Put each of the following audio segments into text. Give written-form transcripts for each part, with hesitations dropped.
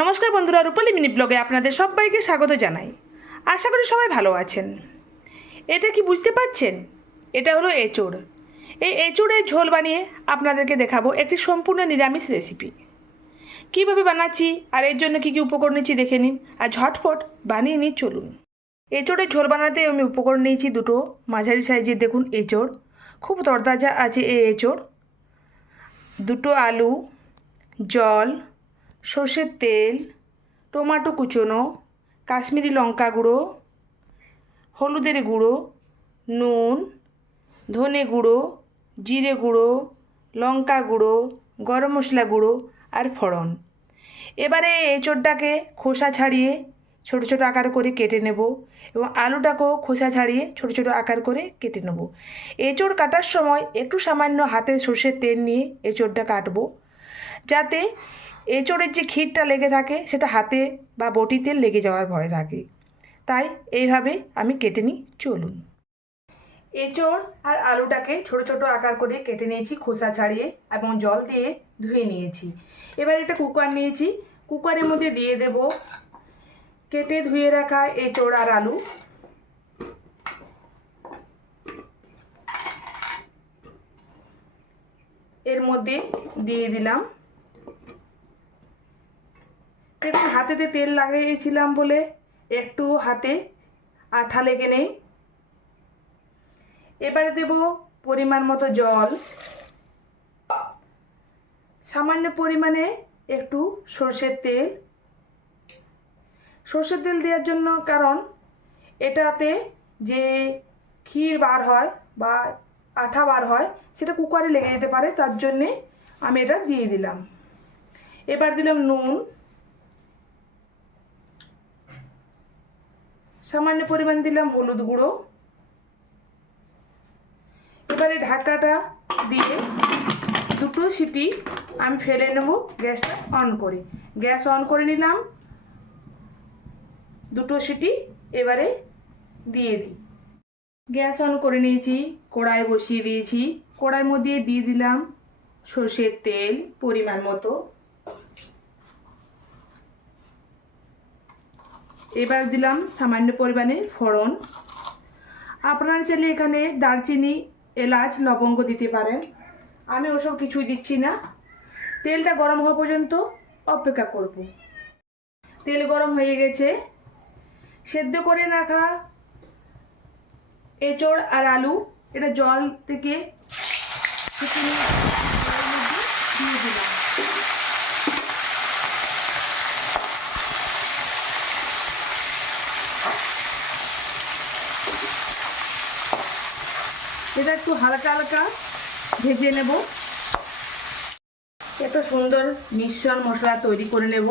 নমস্কার বন্ধুরা, রূপালী মিনি ব্লগে আপনাদের সবাইকে স্বাগত জানাই। আশা করি সবাই ভালো আছেন। এটা কি বুঝতে পারছেন? এটা হলো এঁচোড়। এই এঁচোড়ের ঝোল বানিয়ে আপনাদেরকে দেখাবো একটি সম্পূর্ণ নিরামিষ রেসিপি। কীভাবে বানাচ্ছি আর এর জন্য কী কী উপকরণ নিচ্ছি দেখে নিন আর ঝটফট বানিয়ে নিয়ে চলুন। এঁচোড়ের ঝোল বানাতে আমি উপকরণ নিয়েছি দুটো মাঝারি সাইজের, দেখুন এঁচোড়, খুব তরতাজা আছে এই এঁচোড়। দুটো আলু, জল, সর্ষের তেল, টমেটো কুচোনো, কাশ্মীরি লঙ্কা গুঁড়ো, হলুদের গুঁড়ো, নুন, ধনে গুঁড়ো, জিরে গুঁড়ো, লঙ্কা গুঁড়ো, গরম মশলা গুঁড়ো আর ফোড়ন। এবারে এঁচোড়টাকে খোসা ছাড়িয়ে ছোট ছোট আকার করে কেটে নেব এবং আলুটাকেও খোসা ছাড়িয়ে ছোট ছোট আকার করে কেটে নেব। এঁচোড় কাটার সময় একটু সামান্য হাতে সর্ষের তেল নিয়ে এঁচোড়টা কাটবো, যাতে এঁচোড়ের যে ক্ষীরটা লেগে থাকে সেটা হাতে বা বটিতে লেগে যাওয়ার ভয় থাকে। তাই এইভাবে আমি কেটে নিই, চলুন। এঁচোড় আর আলুটাকে ছোট ছোট আকার করে কেটে নিয়েছি খোসা ছাড়িয়ে এবং জল দিয়ে ধুয়ে নিয়েছি। এবার একটা কুকার নিয়েছি, কুকারের মধ্যে দিয়ে দেব কেটে ধুয়ে রাখা এঁচোড় আর আলু। এর মধ্যে দিয়ে দিলাম। একটু হাতেতে তেল লাগিয়েছিলাম বলে একটু হাতে আঠা লেগে নেই। এবারে দেব পরিমাণ মতো জল, সামান্য পরিমাণে একটু সর্ষের তেল। সর্ষের তেল দেওয়ার জন্য কারণ এটাতে যে ক্ষীর বার হয় বা আঠা বার হয় সেটা কুকারে লেগে যেতে পারে, তার জন্যে আমি এটা দিয়ে দিলাম। এবার দিলাম নুন, সামান্য পরিমাণ দিলাম হলুদ গুঁড়ো। এবারে ঢাকাটা দিয়ে দুটো সিটি আমি ফেলে নেব। গ্যাসটা অন করে, গ্যাস অন করে নিলাম, দুটো সিটি এবারে দিয়ে দিই। গ্যাস অন করে নিয়েছি, কড়াই বসিয়ে দিয়েছি। কড়াইয়ের মধ্যে দিয়ে দিলাম সর্ষের তেল পরিমাণ মতো। এবার দিলাম সামান্য পরিমাণে ফোড়ন। আপনারা চাইলে এখানে দারচিনি, এলাচ, লবঙ্গ দিতে পারেন। আমি ওসব কিছুই দিচ্ছি না। তেলটা গরম হওয়া পর্যন্ত অপেক্ষা করব। তেল গরম হয়ে গেছে। সেদ্ধ করে রাখা এঁচোড় আর আলু এটা জল থেকে দিয়ে দিলাম। এটা একটু হালকা হালকা ভেজে নেব। একটা সুন্দর মিশ্রণ মশলা তৈরি করে নেব।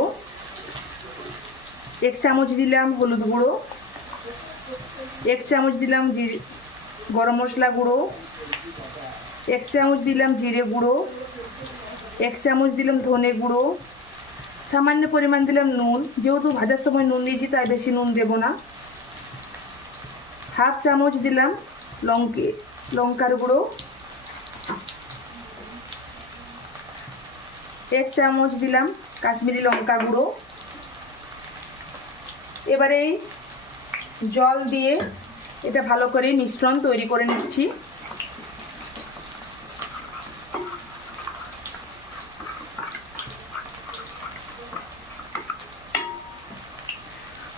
1 চামচ দিলাম হলুদ গুঁড়ো, 1 চামচ দিলাম গরম মশলা গুঁড়ো, 1 চামচ দিলাম জিরে গুঁড়ো, 1 চামচ দিলাম ধনে গুঁড়ো, সামান্য পরিমাণ দিলাম নুন। যেহেতু ভাজার সময় নুন দিয়েছি তাই বেশি নুন দেব না। 1/2 চামচ দিলাম লঙ্কার গুঁড়ো, 1 চামচ দিলাম কাশ্মীরি লঙ্কা গুঁড়ো। এবারে জল দিয়ে এটা ভালো করে মিশ্রণ তৈরি করে নিচ্ছি।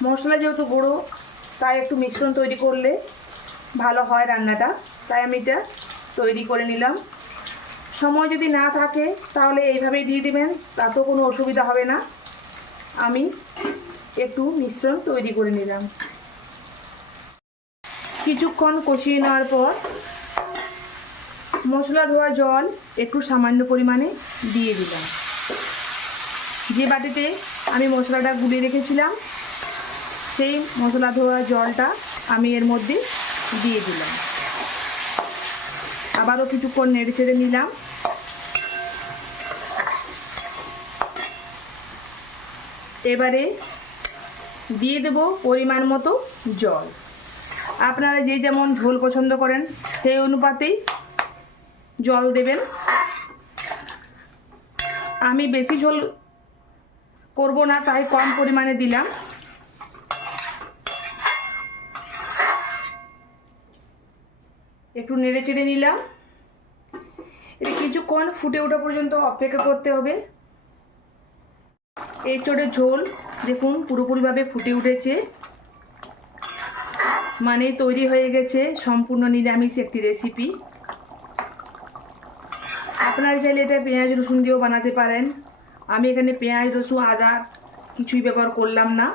মশলা যেহেতু গুঁড়ো তাই একটু মিশ্রণ তৈরি করলে ভালো হয় রান্নাটা, তাই আমি এটা তৈরি করে নিলাম। সময় যদি না থাকে তাহলে এইভাবেই দিয়ে দিবেন, তাতেও কোনো অসুবিধা হবে না। আমি একটু মিশ্রণ তৈরি করে নিলাম। কিছুক্ষণ কষিয়ে নেওয়ার পর মশলা ধোয়া জল একটু সামান্য পরিমাণে দিয়ে দিলাম। যে বাটিতে আমি মশলাটা গুলিয়ে রেখেছিলাম সেই মশলা ধোয়া জলটা আমি এর মধ্যে দিয়ে দিলাম। আবারও কিছুক্ষণ নেড়ে চেড়ে নিলাম। এবারে দিয়ে দেব পরিমাণ মতো জল। আপনারা যে যেমন ঝোল পছন্দ করেন সেই অনুপাতেই জল দেবেন। আমি বেশি ঝোল করব না, তাই কম পরিমাণে দিলাম। একটু নেড়ে চেড়ে নিলাম। এটা কিছুক্ষণ ফুটে ওঠা পর্যন্ত অপেক্ষা করতে হবে। এঁচোড়ের ঝোল দেখুন পুরোপুরিভাবে ফুটে উঠেছে, মানে তৈরি হয়ে গেছে সম্পূর্ণ নিরামিষ একটি রেসিপি। আপনারা চাইলে এটা পেঁয়াজ রসুন দিয়েও বানাতে পারেন। আমি এখানে পেঁয়াজ রসুন আদা কিছুই ব্যবহার করলাম না।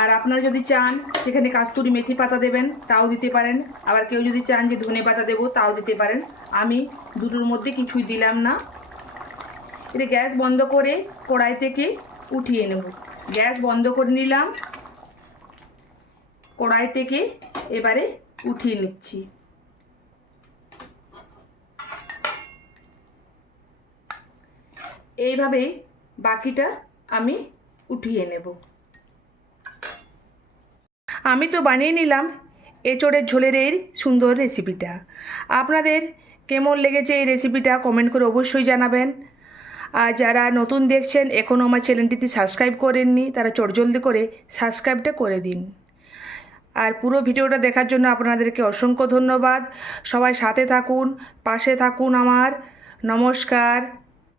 আর আপনারা যদি চান সেখানে কাস্তুরি মেথি পাতা দেবেন তাও দিতে পারেন, আবার কেউ যদি চান যে ধনে পাতা দেবো তাও দিতে পারেন। আমি দুটোর মধ্যে কিছুই দিলাম না। এটা গ্যাস বন্ধ করে কড়াই থেকে উঠিয়ে নেব। গ্যাস বন্ধ করে নিলাম, কড়াই থেকে এবারে উঠিয়ে নিচ্ছি। এইভাবে বাকিটা আমি উঠিয়ে নেব। আমি তো বানিয়ে নিলাম এঁচোড়ের ঝোলের এই সুন্দর রেসিপিটা। আপনাদের কেমন লেগেছে এই রেসিপিটা কমেন্ট করে অবশ্যই জানাবেন। আর যারা নতুন দেখছেন এখনও আমার চ্যানেলটিতে সাবস্ক্রাইব করেননি, তারা চটজলদি করে সাবস্ক্রাইবটা করে দিন। আর পুরো ভিডিওটা দেখার জন্য আপনাদেরকে অসংখ্য ধন্যবাদ। সবাই সাথে থাকুন, পাশে থাকুন আমার। নমস্কার।